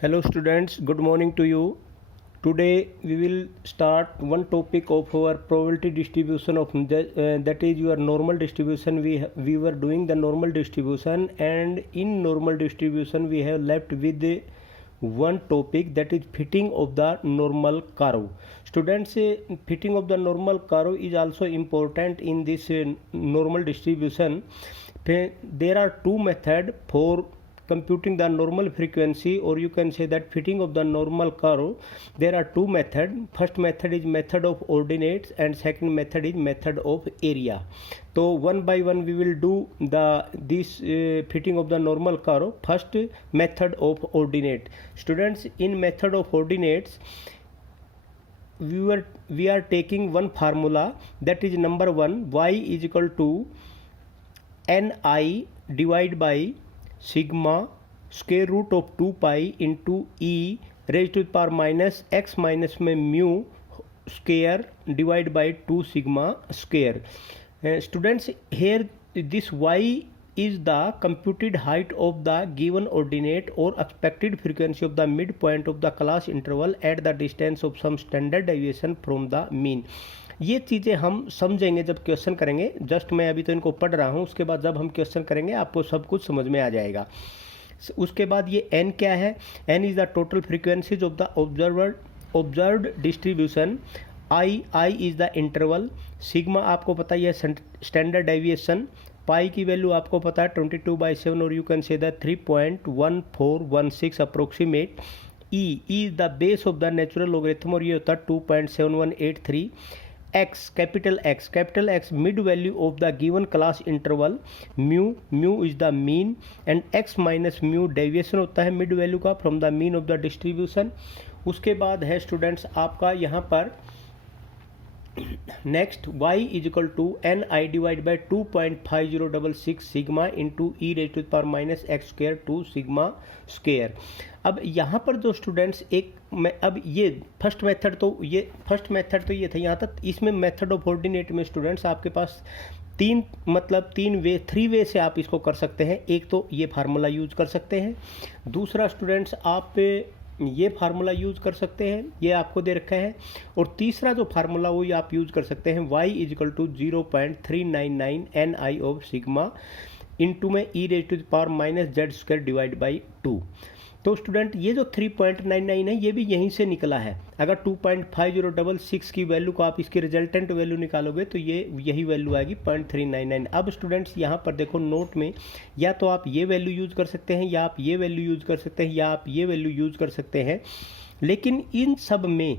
Hello students, good morning to you. Today we will start one topic of our probability distribution of that is your normal distribution. We were doing the normal distribution, and in normal distribution we have left with one topic, that is fitting of the normal curve. Students, fitting of the normal curve is also important in this normal distribution. There are two methods for computing the normal frequency, or you can say that fitting of the normal curve. There are two methods. First method is method of ordinates and second method is method of area. So one by one we will do this fitting of the normal curve. First, method of ordinate. Students, in method of ordinates we are taking one formula, that is number one, y is equal to ni divided by sigma square root of 2 pi into e raised to the power minus x minus में mu square divided by 2 sigma square. Students, here this y is the computed height of the given ordinate or expected frequency of the midpoint of the class interval at the distance of some standard deviation from the mean. ये चीज़ें हम समझेंगे जब question करेंगे. Just मैं अभी तो इनको पढ़ रहा हूँ, उसके बाद जब हम क्वेश्चन करेंगे आपको सब कुछ समझ में आ जाएगा. उसके बाद ये n क्या है? n is the total frequencies of the observed distribution. i is the interval. Sigma आपको पता ही है स्टैंडर्ड डेविएशन. पाई की वैल्यू आपको पता है 22/7 और you can say the 3.1416 approximate. e is the base of the natural logarithm और ये होता है 2.7183. x, capital X mid value of the given class interval. mu is the mean and x minus mu deviation होता है mid value का from the mean of the distribution. उसके बाद है स्टूडेंट्स आपका यहाँ पर next y is equal to N I divide by 2.5066 sigma into E raise to the power minus X square two sigma square. अब यहाँ पर जो स्टूडेंट्स अब ये फर्स्ट मेथड तो ये था यहाँ तक. इसमें मेथड ऑफ ऑर्डिनेट में स्टूडेंट्स आपके पास थ्री वे से आप इसको कर सकते हैं. एक तो ये फार्मूला यूज कर सकते हैं. दूसरा स्टूडेंट्स आप ये फार्मूला यूज़ कर सकते हैं, ये आपको दे रखा है. और तीसरा जो फार्मूला वो आप यूज़ कर सकते हैं y is equal to 0.399 ni of sigma into में E raise to the power minus Z square divide by 2. तो स्टूडेंट ये जो 3.99 है ये भी यहीं से निकला है. अगर 2.5066 की वैल्यू को आप इसकी रिजल्टेंट वैल्यू निकालोगे तो ये यही वैल्यू आएगी 0.399. अब स्टूडेंट्स यहाँ पर देखो नोट में, या तो आप ये वैल्यू यूज़ कर सकते हैं, या आप ये वैल्यू यूज़ कर सकते हैं, या आप ये वैल्यू यूज़ कर सकते हैं. लेकिन इन सब में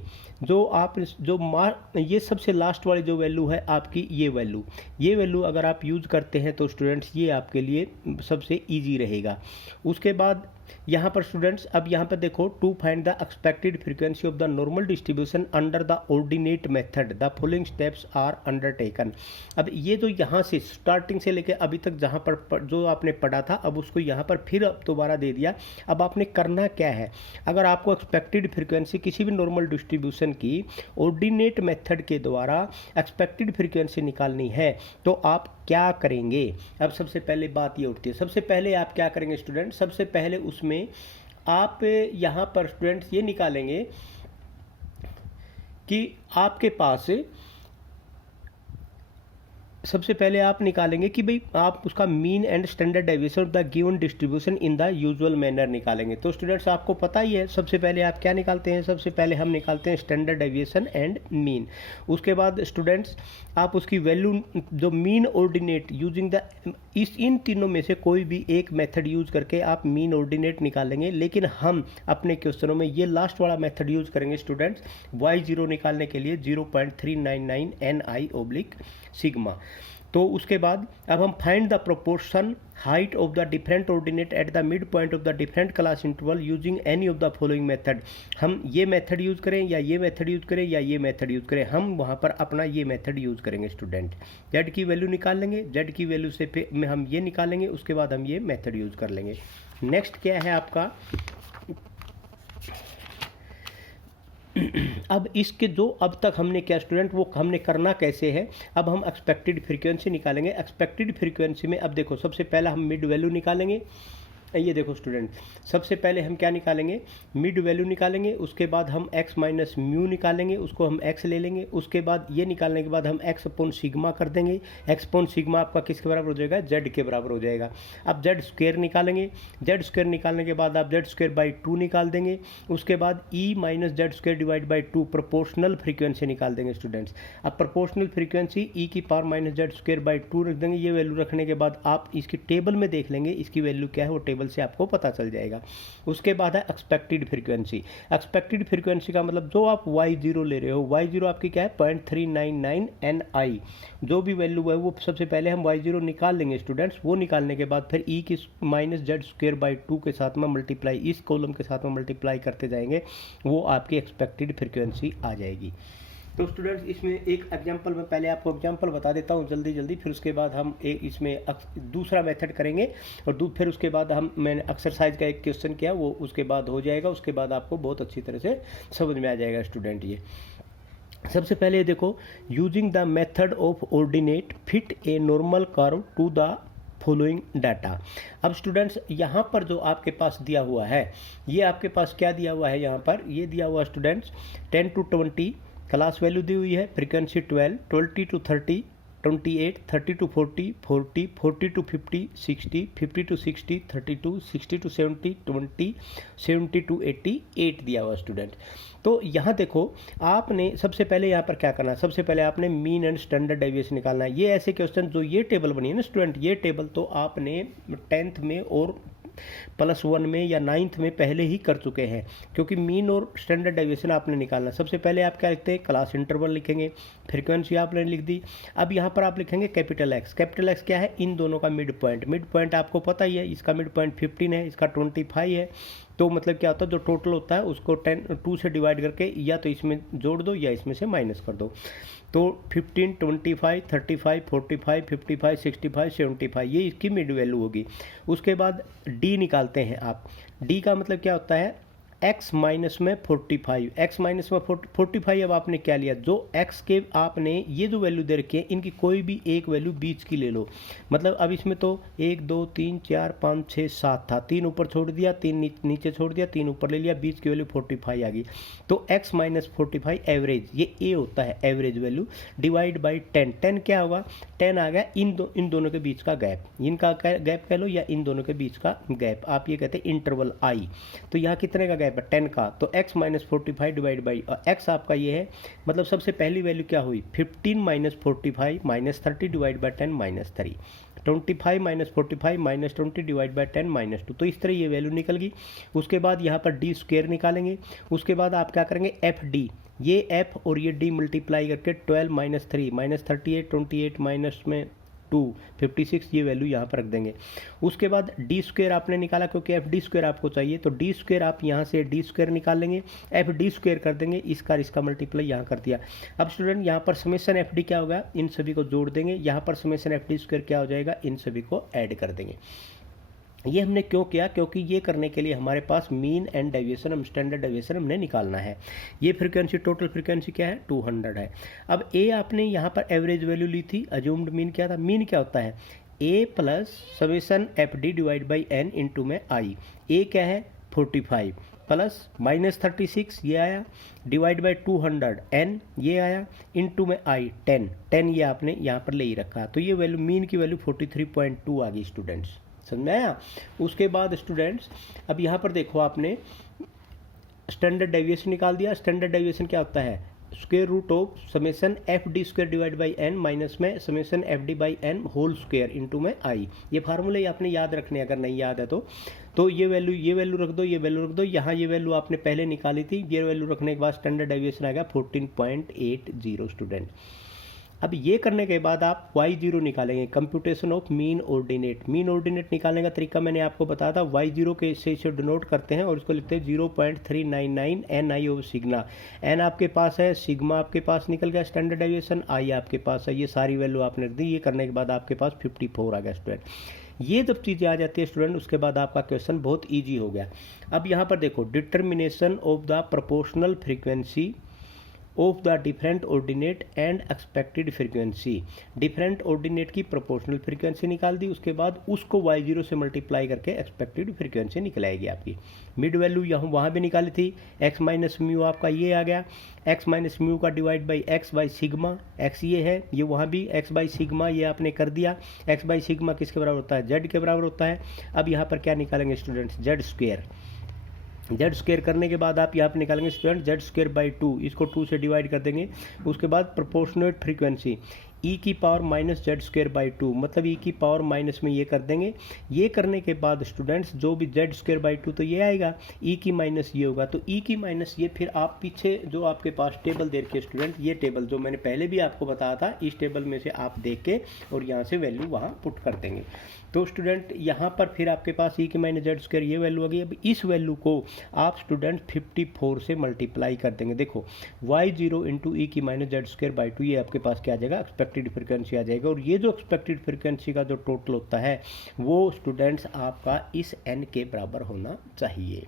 ये सबसे लास्ट वाली जो वैल्यू है आपकी ये वैल्यू अगर आप यूज़ करते हैं तो स्टूडेंट्स ये आपके लिए सबसे इजी रहेगा. उसके बाद यहाँ पर स्टूडेंट्स अब यहाँ पर देखो to find the expected frequency of the normal distribution under the ordinate method the following steps are undertaken. अब ये जो यहाँ से स्टार्टिंग से लेकर अभी तक जहाँ पर जो आपने पढ़ा था अब उसको यहाँ पर फिर दोबारा दे दिया. अब आपने करना क्या है, अगर आपको एक्सपेक्टेड फ्रीक्वेंसी किसी भी नॉर्मल डिस्ट्रीब्यूशन की ऑर्डिनेट मेथड के द्वारा एक्सपेक्टेड फ्रीक्वेंसी निकालनी है तो आप क्या करेंगे. अब सबसे पहले बात ये उठती है, सबसे पहले आप क्या करेंगे स्टूडेंट, सबसे पहले उसमें आप यहाँ पर स्टूडेंट्स ये निकालेंगे कि आपके पास सबसे पहले आप निकालेंगे कि भाई आप उसका mean and standard deviation of the given distribution in the usual manner निकालेंगे. तो स्टूडेंट्स आपको पता ही है सबसे पहले आप क्या निकालते हैं, सबसे पहले हम निकालते हैं स्टैंडर्ड डेविएशन एंड मीन. उसके बाद स्टूडेंट्स आप उसकी वैल्यू जो mean ordinate using the in तीनों में से कोई भी एक मेथड यूज करके आप मीन ऑर्डिनेट निकालेंगे. लेकिन हम अपने क्वेश्चनों में ये लास्ट वाला मेथड यूज करेंगे स्टूडेंट्स y0 निकालने के लिए 0.399 ni ऑब्लिक सिग्मा. तो उसके बाद अब हम find the proportion height of the different ordinate at the mid point of the different class interval using any of the following method. हम ये मेथड यूज़ करें या ये मेथड यूज़ करें या ये मेथड यूज़ करें, हम वहाँ पर अपना ये मेथड यूज़ करेंगे स्टूडेंट. जेड की वैल्यू निकाल लेंगे, जेड की वैल्यू से में हम ये निकालेंगे, उसके बाद हम ये मेथड यूज़ कर लेंगे. नेक्स्ट क्या है आपका, अब इसके जो अब तक हमने क्या स्टूडेंट वो हमने करना कैसे है, अब हम एक्सपेक्टेड फ्रीक्वेंसी निकालेंगे. एक्सपेक्टेड फ्रीक्वेंसी में अब देखो सबसे पहला हम मिड वैल्यू निकालेंगे. ये देखो स्टूडेंट, सबसे पहले हम क्या निकालेंगे, मिड वैल्यू निकालेंगे, उसके बाद हम x माइनस म्यू निकालेंगे, उसको हम x ले लेंगे, उसके बाद ये निकालने के बाद हम x अपॉन सिग्मा कर देंगे। x अपॉन सिग्मा आपका किसके बराबर हो जाएगा, z के बराबर हो जाएगा। अब z स्क्वायर निकालेंगे, z स्क्वायर निकालने के बाद आप z स्क्वायर बाई 2 निकाल देंगे, उसके बाद e minus Z square divide by 2 proportional frequency निकाल देंगे स्टूडेंट्स। अब प्रोपोर्शनल फ्रीक्वेंसी e की power minus Z square by 2 रख देंगे। ये वैल्यू रखने के बाद आप इसकी टेबल में देख लेंगे इसकी वैल्यू क्या है, वो टेबल से आपको पता चल जाएगा। उसके बाद है एक्सपेक्टेड फ्रीक्वेंसी। एक्सपेक्टेड फ्रीक्वेंसी का मतलब जो आप y0 ले रहे हो, y0 आपकी क्या है 0.399 ni। जो भी वैल्यू है वो सबसे पहले हम y0 निकाल लेंगे स्टूडेंट्स। वो निकालने के बाद फिर e की माइनस जेड स्क्वायर बाई 2 के साथ में मल्टीप्लाई, इस कॉलम के साथ में मल्टीप्लाई करते जाएंगे, वो आपकी एक्सपेक्टेड फ्रीक्वेंसी आ जाएगी। तो स्टूडेंट्स इसमें एक एग्जांपल में पहले आपको एग्जांपल बता देता हूँ जल्दी, फिर उसके बाद हम एक इसमें दूसरा मेथड करेंगे और फिर उसके बाद मैंने एक्सरसाइज का एक क्वेश्चन किया, वो उसके बाद हो जाएगा। उसके बाद आपको बहुत अच्छी तरह से समझ में आ जाएगा स्टूडेंट। ये सबसे पहले देखो, using the method of ordinate fit a normal curve to the following data. अब स्टूडेंट्स यहाँ पर जो आपके पास दिया हुआ है, ये आपके पास क्या दिया हुआ है, यहाँ पर ये दिया हुआ स्टूडेंट्स 10 to 20 क्लास वैल्यू दी हुई है, frequency 12, 20 to 30, 28, 30 to 40, 40, 40 to 50, 60, 50 to 60, 32, 60 to 70, 20, 70 to 80, 8 दिया हुआ स्टूडेंट। तो यहाँ देखो, आपने सबसे पहले यहाँ पर क्या करना है, सबसे पहले आपने मीन एंड स्टैंडर्ड डेविएशन निकालना है। ये ऐसे क्वेश्चन जो ये टेबल बनी है ना स्टूडेंट, ये टेबल तो आपने 10th में और +1 में या 9th में पहले ही कर चुके हैं, क्योंकि मीन और स्टैंडर्ड डेविएशन आपने निकालना। सबसे पहले आप क्या लिखते हैं, क्लास इंटरवल लिखेंगे, फ्रीक्वेंसी आपने लिख दी। अब यहाँ पर आप लिखेंगे कैपिटल एक्स। कैपिटल एक्स क्या है, इन दोनों का मिड पॉइंट। मिड पॉइंट आपको पता ही है, इसका मिड पॉइंट 15 है, इसका 25 है। तो मतलब क्या होता है, जो टोटल होता है उसको 2 से डिवाइड करके या तो इसमें जोड़ दो या इसमें से माइनस कर दो। तो 15, 25, 35, 45, 55, 65, 75 ये इसकी मिड वैल्यू होगी। उसके बाद डी निकालते हैं आप। डी का मतलब क्या होता है, x माइनस में 45, x माइनस में 45। अब आपने क्या लिया, जो x के आपने ये जो वैल्यू दे रखी है, इनकी कोई भी एक वैल्यू बीच की ले लो। मतलब अब इसमें तो 1 2 3 4 5 6 7 था, 3 ऊपर छोड़ दिया, 3 नीचे छोड़ दिया, 3 ऊपर ले लिया, बीच की वैल्यू 45 आ गई। तो x माइनस 45 एवरेज, ये a होता है एवरेज वैल्यू, डिवाइड बाई 10। 10 क्या होगा, 10 आ गया इन दोनों के बीच का गैप, इनका गैप कह लो या इन दोनों के बीच का गैप, आप ये कहते हैं इंटरवल i। तो यहाँ कितने का गैप है, 10 का। तो x माइनस 45 डिवाइड बाई, और x आपका ये है, मतलब सबसे पहली वैल्यू क्या हुई, 15 minus 45 minus 30 divide by 10 minus 3, 25 minus 45 minus 20 divide by 10 minus 2। तो इस तरह ये वैल्यू निकल गई। उसके बाद यहाँ पर डी स्क्वायर निकालेंगे। उसके बाद आप क्या करेंगे, एफ डी, ये एफ और ये डी मल्टीप्लाई करके 12 माइनस 3 माइनस 38, 28 माइनस में 2, 56 ये वैल्यू यहाँ पर रख देंगे। उसके बाद डी स्क्वायर आपने निकाला, क्योंकि एफ डी स्क्वायर आपको चाहिए, तो डी स्क्वायर आप यहाँ से डी स्क्वायर निकाल लेंगे, एफ डी स्क्वायर कर देंगे, इसका मल्टीप्लाई यहाँ कर दिया। अब स्टूडेंट यहाँ पर समेशन एफ डी क्या होगा, इन सभी को जोड़ देंगे, यहाँ पर समेशन एफ डी स्क्वायर क्या हो जाएगा, इन सभी को ऐड कर देंगे। ये हमने क्यों किया, क्योंकि ये करने के लिए हमारे पास मीन एंड डेविएशन, हम स्टैंडर्ड डेविएशन हमने निकालना है। ये फ्रीक्वेंसी, टोटल फ्रीक्वेंसी क्या है, 200 है। अब ए आपने यहाँ पर एवरेज वैल्यू ली थी, अज्यूम्ड मीन क्या था, मीन क्या होता है, A plus summation F D divide by N into में आई। ए क्या है 45 प्लस माइनस 36 ये आया, डिवाइड बाई 200 एन ये आया, इंटू में आई 10 ये आपने यहाँ पर ले ही रखा। तो ये वैल्यू, मीन की वैल्यू 43.2 आ गई स्टूडेंट्स, समझ में आया। उसके बाद स्टूडेंट्स अब यहाँ पर देखो, आपने स्टैंडर्ड डेविएशन निकाल दिया। स्टैंडर्ड डेविएशन क्या होता है, square root of summation F D square divide by N minus में summation F D by N whole square into में आई। ये फार्मूले आपने याद रखने, अगर नहीं याद है तो ये वैल्यू रख दो, ये वैल्यू रख दो। यहाँ ये वैल्यू आपने पहले निकाली थी, ये वैल्यू रखने के बाद स्टैंडर्ड डेविएशन आएगा 14.80 स्टूडेंट। अब ये करने के बाद आप y0 निकालेंगे, computation of mean ordinate. Mean ordinate निकालने का तरीका मैंने आपको बताया था, y0 के से डिनोट करते हैं और इसको लिखते हैं 0.399 ni ओवर सिग्मा। n आपके पास है, सिग्मा आपके पास निकल गया, स्टैंडर्ड डेविएशन i आपके पास है, ये सारी वैल्यू आपने रख दी। ये करने के बाद आपके पास 54 आ गया स्टूडेंट। ये जब चीज़ें आ जाती है स्टूडेंट, उसके बाद आपका क्वेश्चन बहुत ईजी हो गया। अब यहाँ पर देखो, determination of the proportional frequency of the different ordinate and expected frequency. Different ordinate की प्रोपोर्शनल फ्रीक्वेंसी निकाल दी, उसके बाद उसको y0 से मल्टीप्लाई करके एक्सपेक्टेड फ्रीक्वेंसी निकल आएगी आपकी। मिड वैल्यू यहाँ वहाँ भी निकाली थी, x माइनस म्यू आपका ये आ गया, x माइनस म्यू का divide by x by sigma, x ये है, ये वहाँ भी x बाई सिग्मा ये आपने कर दिया। x बाई सिग्मा किसके बराबर होता है, z के बराबर होता है। अब यहाँ पर क्या निकालेंगे students, z square. Z square करने के बाद आप यहाँ पर निकालेंगे स्टूडेंट जेड स्क्वेयर बाई 2, इसको 2 से डिवाइड कर देंगे। उसके बाद प्रोपोर्शनेट फ्रीक्वेंसी ई की power minus Z square by 2, मतलब ई की पावर माइनस में ये कर देंगे। ये करने के बाद स्टूडेंट्स जो भी जेड स्क्वेयर बाई 2 तो ये आएगा, ई की माइनस ये होगा, तो ई की माइनस ये फिर आप पीछे जो आपके पास टेबल देख के स्टूडेंट, ये टेबल जो मैंने पहले भी आपको बताया था, इस टेबल में से आप देख के और यहाँ से वैल्यू वहाँ पुट कर देंगे। तो स्टूडेंट यहाँ पर फिर आपके पास ई की माइनस जेड स्क्वायर ये वैल्यू आ गई। अब इस वैल्यू को आप स्टूडेंट 54 से मल्टीप्लाई कर देंगे। देखो y0 इंटू ई की माइनस जेड स्क्वायर बाई 2, ये आपके पास क्या आ जाएगा, एक्सपेक्टेड फ्रीक्वेंसी आ जाएगा। और ये जो एक्सपेक्टेड फ्रीक्वेंसी का जो टोटल होता है वो स्टूडेंट्स आपका इस n के बराबर होना चाहिए।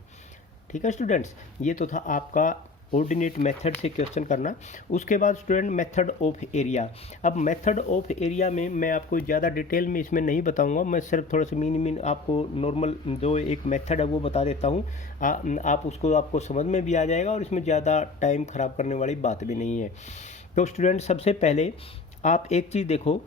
ठीक है स्टूडेंट्स, ये तो था आपका ऑर्डिनेट मेथड से क्वेश्चन करना। उसके बाद स्टूडेंट मेथड ऑफ एरिया। अब मेथड ऑफ एरिया में मैं आपको ज़्यादा डिटेल में इसमें नहीं बताऊंगा, मैं सिर्फ थोड़ा सा मीन आपको नॉर्मल जो एक मेथड है वो बता देता हूँ। आप उसको आपको समझ में भी आ जाएगा और इसमें ज़्यादा टाइम ख़राब करने वाली बात भी नहीं है। तो स्टूडेंट सबसे पहले आप एक चीज़ देखो,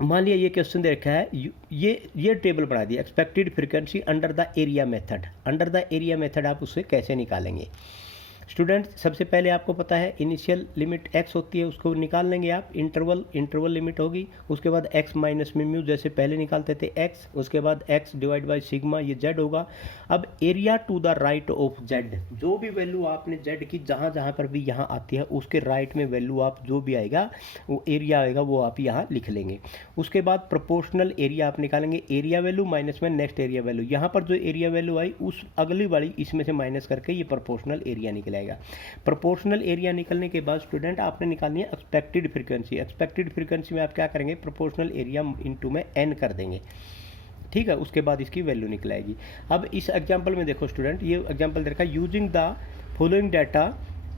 मान लिया ये क्वेश्चन दे रखा है, ये टेबल बना दिया, expected frequency under the area method. Under the area method आप उससे कैसे निकालेंगे स्टूडेंट, सबसे पहले आपको पता है इनिशियल लिमिट x होती है, उसको निकाल लेंगे आप। इंटरवल लिमिट होगी, उसके बाद x माइनस में म्यू जैसे पहले निकालते थे x, उसके बाद x डिवाइड बाई सिग्मा, ये z होगा। अब area to the right of z, जो भी वैल्यू आपने z की जहाँ जहाँ पर भी यहाँ आती है उसके राइट में वैल्यू आप जो भी आएगा वो एरिया आएगा वो आप यहाँ लिख लेंगे। उसके बाद प्रोपोर्शनल एरिया आप निकालेंगे, एरिया वैल्यू माइनस में नेक्स्ट एरिया वैल्यू, यहाँ पर जो एरिया वैल्यू आई उस अगली वाली इसमें से माइनस करके ये प्रोपोर्शनल एरिया निकलेगा। प्रोपोर्शनल एरिया निकलने के बाद स्टूडेंट आपने निकालनी है एक्सपेक्टेड फ्रीक्वेंसी। एक्सपेक्टेड फ्रीक्वेंसी में आप क्या करेंगे, प्रोपोर्शनल एरिया इनटू में n कर देंगे। ठीक है, उसके बाद इसकी वैल्यू निकल आएगी। अब इस एग्जांपल में देखो स्टूडेंट, ये एग्जांपल दे रखा है, using the following data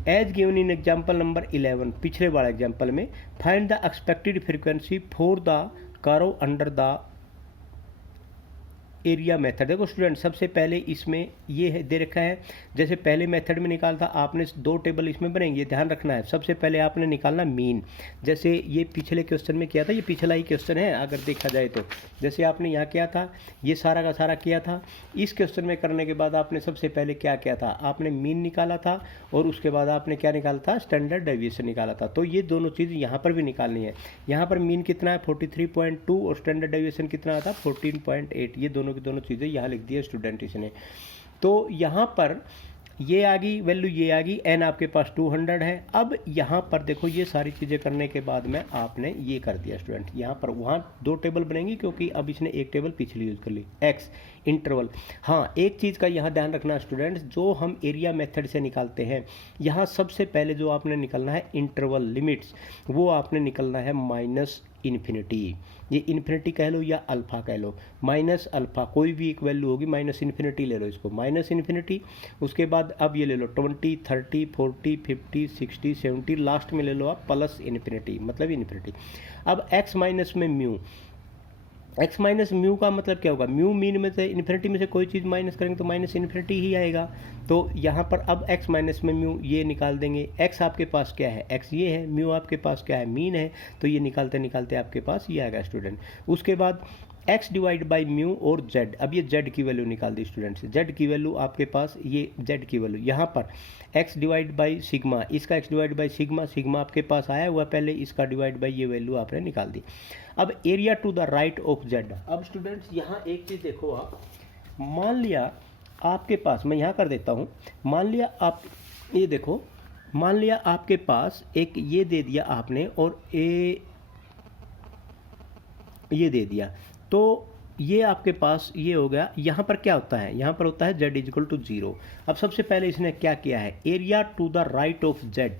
as given in example number 11, पिछले वाला एग्जांपल में, find the expected frequency for the curve under the area method. देखो स्टूडेंट सबसे पहले इसमें ये है दे रखा है, जैसे पहले मेथड में निकाला था आपने, दो टेबल इसमें बनेंगे, ध्यान रखना है। सबसे पहले आपने निकालना मीन, जैसे ये पिछले क्वेश्चन में किया था, ये पिछला ही क्वेश्चन है अगर देखा जाए तो, जैसे आपने यहाँ किया था ये सारा का सारा किया था। इस क्वेश्चन में करने के बाद आपने सबसे पहले क्या किया था, आपने मीन निकाला था और उसके बाद आपने क्या निकाला था, स्टैंडर्ड डेविएशन निकाला था। तो ये दोनों चीज़ यहाँ पर भी निकालनी है। यहाँ पर मीन कितना है 43.2 और स्टैंडर्ड डेविएशन कितना आता 14.8, ये दोनों की दोनों चीज़ें यहाँ लिख दी है स्टूडेंट इसने। तो यहाँ पर ये आ गई वैल्यू, ये आ गई, n आपके पास 200 है। अब यहाँ पर देखो ये सारी चीज़ें करने के बाद में आपने ये कर दिया स्टूडेंट, यहाँ पर वहाँ दो टेबल बनेंगी क्योंकि अब इसने एक टेबल पिछली यूज़ कर ली, x इंटरवल। हाँ एक चीज़ का यहाँ ध्यान रखना स्टूडेंट्स, जो हम एरिया मेथड से निकालते हैं, यहाँ सबसे पहले जो आपने निकलना है इंटरवल लिमिट्स, वो आपने निकलना है माइनस इन्फिनिटी। ये इन्फिनिटी कह लो या अल्फ़ा कह लो, माइनस अल्फ़ा कोई भी एक वैल्यू होगी, माइनस इन्फिनिटी ले लो इसको, माइनस इन्फिनिटी। उसके बाद अब ये ले लो 20, 30, 40, 50, 60, 70, लास्ट में ले लो आप प्लस इन्फिनिटी, मतलब इन्फिनिटी। अब x माइनस में म्यू, x माइनस म्यू का मतलब क्या होगा, म्यू मीन में से इन्फिनिटी में से कोई चीज़ माइनस करेंगे तो माइनस इन्फिनिटी ही आएगा। तो यहाँ पर अब x माइनस में म्यू ये निकाल देंगे, x आपके पास क्या है, x ये है, म्यू आपके पास क्या है, मीन है, तो ये निकालते निकालते आपके पास ये आएगा स्टूडेंट। उसके बाद x डिवाइड बाई म्यू और z, अब ये z की वैल्यू निकाल दी स्टूडेंट्स, z की वैल्यू आपके पास ये z की वैल्यू, यहाँ पर x डिवाइड बाई सिग्मा, इसका x divide by sigma, sigma आपके पास आया हुआ पहले, इसका डिवाइड बाई ये वैल्यू आपने निकाल दी। अब area to the right of z। अब स्टूडेंट्स यहाँ एक चीज़ देखो आप, मान लिया आपके पास, मैं यहाँ कर देता हूँ, मान लिया आप ये देखो, मान लिया आपके पास एक ये दे दिया आपने और ये दे दिया, तो ये आपके पास ये हो गया। यहाँ पर क्या होता है, यहाँ पर होता है z इक्वल टू 0। अब सबसे पहले इसने क्या किया है, area to the right of z,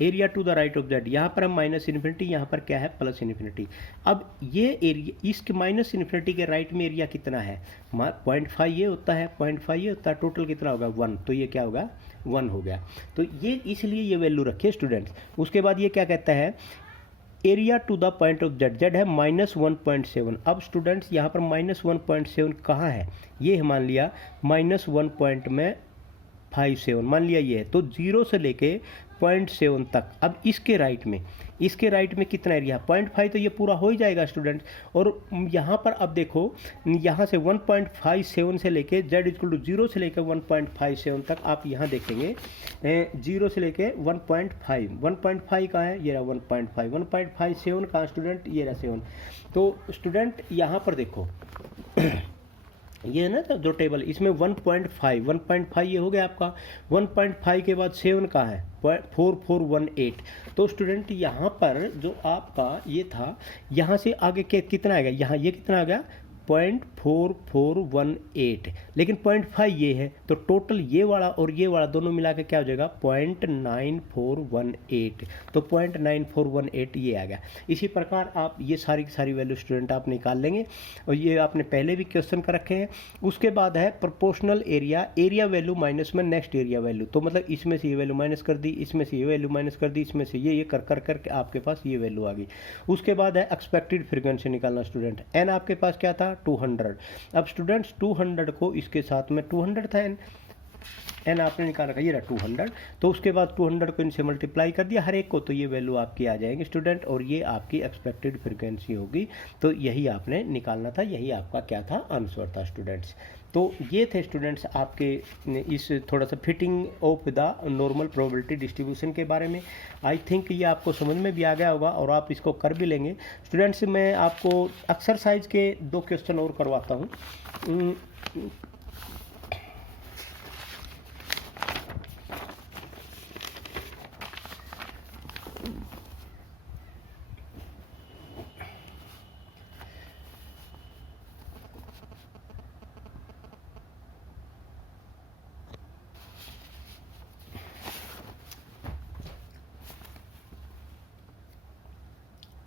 area to the right of Z, यहाँ पर हम माइनस इन्फिनिटी, यहाँ पर क्या है प्लस इन्फिनिटी। अब ये एरिया, इसके माइनस इन्फिनिटी के राइट में एरिया कितना है, 0.5 ये होता है, 0.5 ये होता है, टोटल कितना होगा 1, तो ये क्या होगा 1 हो गया। तो ये इसलिए ये वैल्यू रखिए स्टूडेंट्स। उसके बाद ये क्या कहता है, area to the point of Z, Z है -1.7। अब स्टूडेंट्स यहाँ पर -1.7 कहाँ है, ये मान लिया -1.57 मान लिया ये है, तो 0 से लेके 0.7 तक। अब इसके राइट में कितना एरिया है 0.5, तो ये पूरा हो ही जाएगा स्टूडेंट्स। और यहाँ पर अब देखो, यहाँ से 1.57 से लेके z इक्वल टू 0 से लेकर 1.57 तक आप यहाँ देखेंगे, 0 से लेके 1.5 कहाँ है, ये रहा 1.57 कहाँ स्टूडेंट, ये रहा 7। तो स्टूडेंट यहाँ पर देखो ये है ना तो जो टेबल, इसमें 1.5 ये हो गया आपका, 1.5 के बाद 7 का है 4418। तो स्टूडेंट यहाँ पर जो आपका ये था, यहाँ से आगे कितना आएगा, यहाँ ये कितना आ गया 0.4418, लेकिन 0.5 ये है, तो टोटल ये वाला और ये वाला दोनों मिला के क्या हो जाएगा 0.9418, तो 0.9418 ये आ गया। इसी प्रकार आप ये सारी की सारी वैल्यू स्टूडेंट आप निकाल लेंगे, और ये आपने पहले भी क्वेश्चन कर रखे हैं। उसके बाद है proportional area, area value minus में नेक्स्ट एरिया वैल्यू, तो मतलब इसमें से ये वैल्यू माइनस कर दी, इसमें से ये वैल्यू माइनस कर दी, इसमें से ये कर के आपके पास ये वैल्यू आ गई। उसके बाद है एक्सपेक्टेड फ्रीक्वेंसी निकालना स्टूडेंट, एन आपके पास क्या था 200। अब स्टूडेंट्स 200 को इसके साथ में 200 था एन आपने निकाल रखा, ये रहा 200, तो उसके बाद 200 को इनसे मल्टीप्लाई कर दिया हर एक को, तो ये वैल्यू आपकी आ जाएंगे स्टूडेंट, और ये आपकी एक्सपेक्टेड फ्रीक्वेंसी होगी। तो यही आपने निकालना था, यही आपका क्या था आंसर था स्टूडेंट्स। तो ये थे स्टूडेंट्स आपके इस थोड़ा सा fitting of the normal probability distribution के बारे में। आई थिंक ये आपको समझ में भी आ गया होगा और आप इसको कर भी लेंगे स्टूडेंट्स। मैं आपको एक्सरसाइज के 2 क्वेश्चन और करवाता हूँ।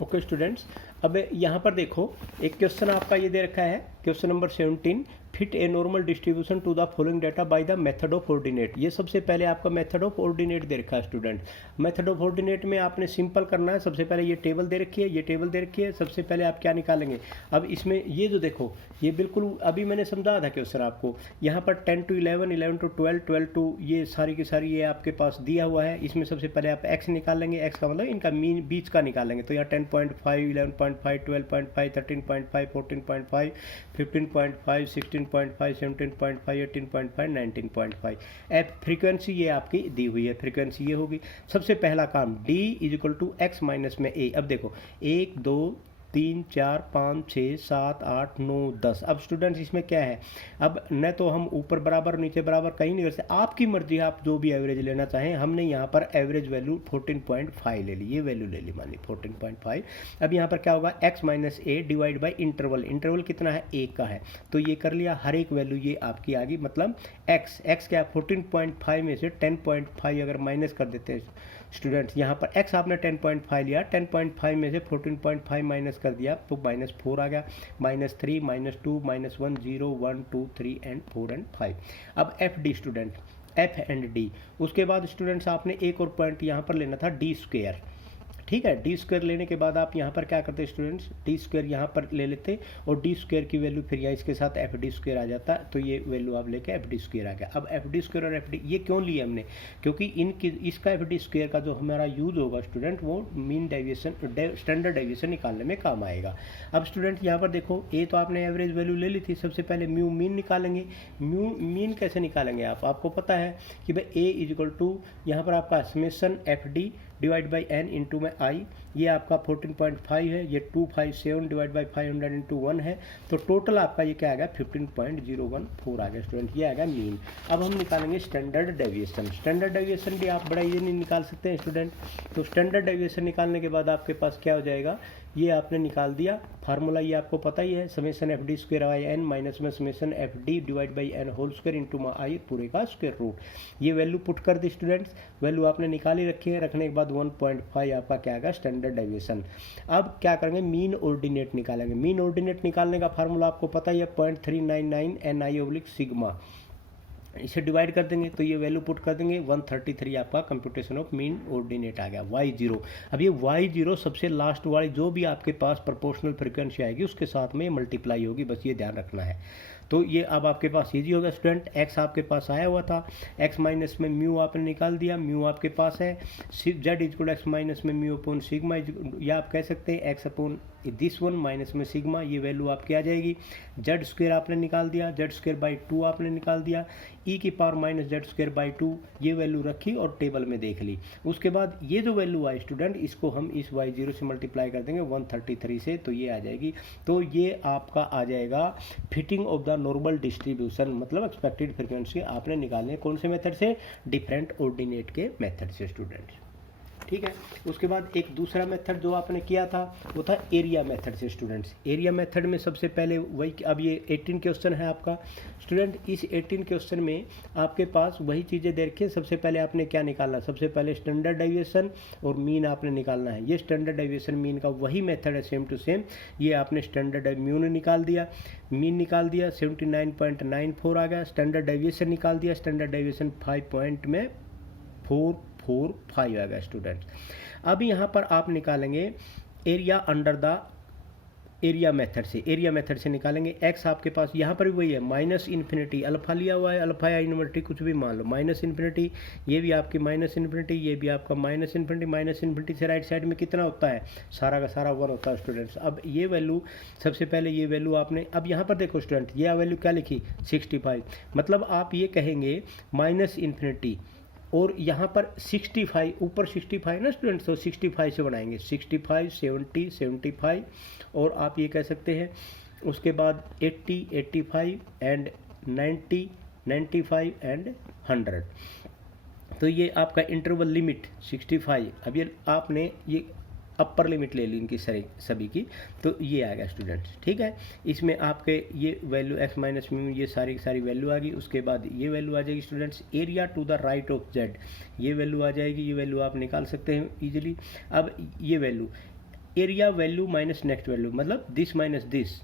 ओके स्टूडेंट्स, अब यहाँ पर देखो एक क्वेश्चन आपका ये दे रखा है, question number 17, fit a normal distribution to the following data by the method of ordinate. ये सबसे पहले आपका मेथड ऑफ ऑर्डिनेट दे रखा है स्टूडेंट। मेथड ऑफ ऑर्डिनेट में आपने सिंपल करना है, सबसे पहले ये टेबल दे रखी है, ये टेबल दे रखी है, सबसे पहले आप क्या निकालेंगे। अब इसमें ये जो देखो, ये बिल्कुल अभी मैंने समझाया था क्वेश्चन आपको, यहाँ पर 10 to 11, 11 to 12, 12 to ये सारी की सारी ये आपके पास दिया हुआ है। इसमें सबसे पहले आप एक्स निकालेंगे, एक्स का मतलब इनका मीन बीच का निकालेंगे, तो यहाँ 10.5, 11.5, 12.5, 13.5, 14.5, 15.5, 16.5, 17.5, 18.5, 19.5। एफ फ्रीक्वेंसी ये आपकी दी हुई है, फ्रीक्वेंसी ये होगी। सबसे पहला काम D equal to X minus में ए। अब देखो 1 2 3 4 5 6 7 8 9 10। अब स्टूडेंट्स इसमें क्या है, अब न तो हम ऊपर बराबर नीचे बराबर कहीं नहीं कर सकते, आपकी मर्जी है आप जो भी एवरेज लेना चाहें। हमने यहाँ पर एवरेज वैल्यू 14.5 ले ली, ये वैल्यू ले ली मान ली 14.5। अब यहाँ पर क्या होगा x minus A divide by interval, interval कितना है 1 का है, तो ये कर लिया, हर एक वैल्यू ये आपकी आ गई। मतलब x क्या है 14.5 में से 10.5 अगर माइनस कर देते हैं स्टूडेंट्स, यहाँ पर x आपने 10.5 लिया, 10.5 में से 14.5 माइनस कर दिया तो -4 आ गया, -3, -2, -1, 0, 1, 2, 3 एंड 4 एंड 5। अब F dear student, F and D. उसके बाद स्टूडेंट्स आपने एक और पॉइंट यहाँ पर लेना था डी स्क्वेयर, ठीक है। डी स्क्वायर लेने के बाद आप यहाँ पर क्या करते हैं स्टूडेंट्स, डी स्क्वायर यहाँ पर ले लेते और डी स्क्वायर की वैल्यू फिर यहाँ इसके साथ एफ डी स्क्वायर आ जाता, तो ये वैल्यू आप लेके एफ डी स्क्वायर आ गया। अब एफ डी स्क्वायर और एफ डी ये क्यों लिया हमने, क्योंकि इसका एफ डी स्क्वायर का जो हमारा यूज होगा स्टूडेंट वो मीन डेविएशन स्टैंडर्ड डेविएशन निकालने में काम आएगा। अब स्टूडेंट यहाँ पर देखो ए तो आपने एवरेज वैल्यू ले ली थी, सबसे पहले म्यू मीन निकालेंगे। म्यू मीन कैसे निकालेंगे आपको पता है कि भाई ए इज इक्वल टू यहाँ पर आपका summation F D divide by N into में आई, ये आपका 14.5 है, ये 257 डिवाइड बाई 500 इंटू 1 है, तो टोटल आपका ये क्या आएगा 15.014 आ गया स्टूडेंट, ये आएगा मीन। अब हम निकालेंगे स्टैंडर्ड डेविएशन। स्टैंडर्ड डेविएशन भी आप बड़ा इजीली निकाल सकते हैं स्टूडेंट। तो स्टैंडर्ड डेविएशन निकालने के बाद आपके पास क्या हो जाएगा, ये आपने निकाल दिया फार्मूला, ये आपको पता ही है, summation F d square by N minus में summation F D divide by N whole square into i पूरे का स्क्वेयर रूट। ये वैल्यू पुट कर दी स्टूडेंट्स, वैल्यू आपने निकाली रखी है, रखने के बाद 1.5 आपका क्या आएगा स्टैंडर्ड डेविएशन। अब क्या करेंगे, मीन ऑर्डिनेट निकालेंगे। मीन ऑर्डिनेट निकालने का फार्मूला आपको पता ही है, 0.399 NI/सिग्मा, इसे डिवाइड कर देंगे तो ये वैल्यू पुट कर देंगे 133 आपका कंप्यूटेशन ऑफ मीन ऑर्डिनेट आ गया y0। अब ये y0 सबसे लास्ट वाली जो भी आपके पास प्रोपोर्शनल फ्रीक्वेंसी आएगी उसके साथ में मल्टीप्लाई होगी, बस ये ध्यान रखना है। तो ये अब आपके पास ईजी होगा स्टूडेंट। x आपके पास आया हुआ था, x माइनस में म्यू आपने निकाल दिया, म्यू आपके पास है, z इक्वल एक्स माइनस में म्यू अपॉन सिग्मा, या आप कह सकते हैं x upon this one minus में सिग्मा, ये वैल्यू आपकी आ जाएगी। जेड स्क्वेयर आपने निकाल दिया, जेड स्क्वेयर बाई 2 आपने निकाल दिया, ई की power minus Z square by 2, ये वैल्यू रखी और टेबल में देख ली। उसके बाद ये जो वैल्यू आई स्टूडेंट, इसको हम इस y0 से मल्टीप्लाई कर देंगे 133 से, तो ये आ जाएगी। तो ये आपका आ जाएगा fitting of the normal distribution, मतलब एक्सपेक्टेड फ्रीक्वेंसी आपने निकालनी है कौन से मेथड से, डिफरेंट ऑर्डिनेट के मेथड से स्टूडेंट, ठीक है। उसके बाद एक दूसरा मेथड जो आपने किया था वो था एरिया मेथड से स्टूडेंट्स। एरिया मेथड में सबसे पहले वही, अब ये 18 क्वेश्चन है आपका स्टूडेंट, इस 18 क्वेश्चन में आपके पास वही चीज़ें देखिए। सबसे पहले आपने क्या निकालना, सबसे पहले स्टैंडर्ड डेविएशन और मीन आपने निकालना है। ये स्टैंडर्ड डेविएशन मीन का वही मेथड है सेम टू सेम, ये आपने स्टैंडर्ड म्यू ने निकाल दिया, मीन निकाल दिया 79.94 आ गया, स्टैंडर्ड डेविएशन निकाल दिया, स्टैंडर्ड डेविएशन 5.445 आ गया स्टूडेंट। अब यहाँ पर आप निकालेंगे area under the area method से, एरिया मेथड से निकालेंगे। एक्स आपके पास यहाँ पर भी वही है, माइनस इन्फिनिटी, अल्फा लिया हुआ है, अल्फा या इन्फिनिटी कुछ भी मान लो, माइनस इन्फिनिटी, ये भी आपकी माइनस इन्फिनिटी, ये भी आपका माइनस इन्फिनिटी। माइनस इन्फिनिटी से राइट साइड में कितना होता है, सारा का सारा 1 होता है स्टूडेंट्स। अब ये वैल्यू, सबसे पहले ये वैल्यू आपने, अब यहाँ पर देखो स्टूडेंट, ये वैल्यू क्या लिखी 65, मतलब आप ये कहेंगे माइनस इन्फिनिटी और यहाँ पर 65, ऊपर 65 ना स्टूडेंट्स, तो 65 से बनाएंगे, 65, 70, 75 और आप ये कह सकते हैं उसके बाद 80, 85 एंड 90, 95 एंड 100। तो ये आपका इंटरवल लिमिट 65, अब ये आपने ये अपर लिमिट ले ली इनकी सभी की, तो ये आएगा स्टूडेंट्स, ठीक है। इसमें आपके ये वैल्यू x माइनस म्यू, ये सारी सारी वैल्यू आ गई। उसके बाद ये वैल्यू आ जाएगी students, area to the right of z, ये वैल्यू आ जाएगी, ये वैल्यू आप निकाल सकते हैं इजीली। अब ये value, area value minus next value, मतलब दिस माइनस दिस,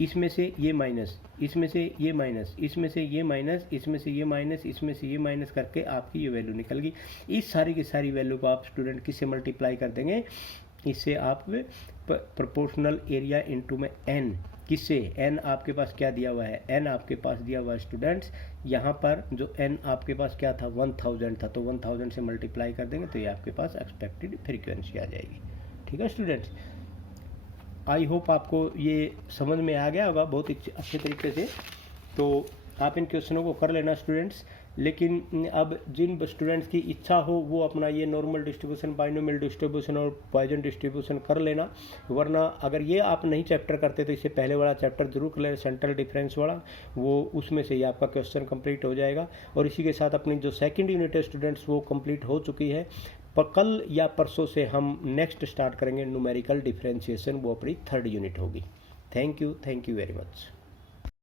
इसमें से ये माइनस, इसमें से ये माइनस, इसमें से ये माइनस, इसमें से ये माइनस, इसमें से ये माइनस करके आपकी ये वैल्यू निकल गई। इस सारी की सारी वैल्यू को आप स्टूडेंट किससे मल्टीप्लाई कर देंगे, इससे आप प्रोपोर्शनल एरिया इनटू में n, किससे, n आपके पास क्या दिया हुआ है, n आपके पास दिया हुआ है स्टूडेंट्स, यहाँ पर जो n आपके पास क्या था 1000 था, तो 1000 से मल्टीप्लाई कर देंगे तो ये आपके पास एक्सपेक्टेड फ्रीक्वेंसी आ जाएगी, ठीक है स्टूडेंट्स। आई होप आपको ये समझ में आ गया होगा बहुत अच्छे तरीके से। तो आप इन क्वेश्चनों को कर लेना स्टूडेंट्स, लेकिन अब जिन स्टूडेंट्स की इच्छा हो वो अपना ये नॉर्मल डिस्ट्रीब्यूशन, बाइनोमियल डिस्ट्रीब्यूशन और पॉइजन डिस्ट्रीब्यूशन कर लेना, वरना अगर ये आप नहीं चैप्टर करते तो इससे पहले वाला चैप्टर जरूर कर लेना, सेंट्रल डिफरेंस वाला, वो उसमें से ही आपका क्वेश्चन कंप्लीट हो जाएगा। और इसी के साथ अपनी जो सेकेंड यूनिट है स्टूडेंट्स वो कंप्लीट हो चुकी है। पर कल या परसों से हम नेक्स्ट स्टार्ट करेंगे न्यूमेरिकल डिफरेंशिएशन, वो अपनी 3rd यूनिट होगी। Thank you very much.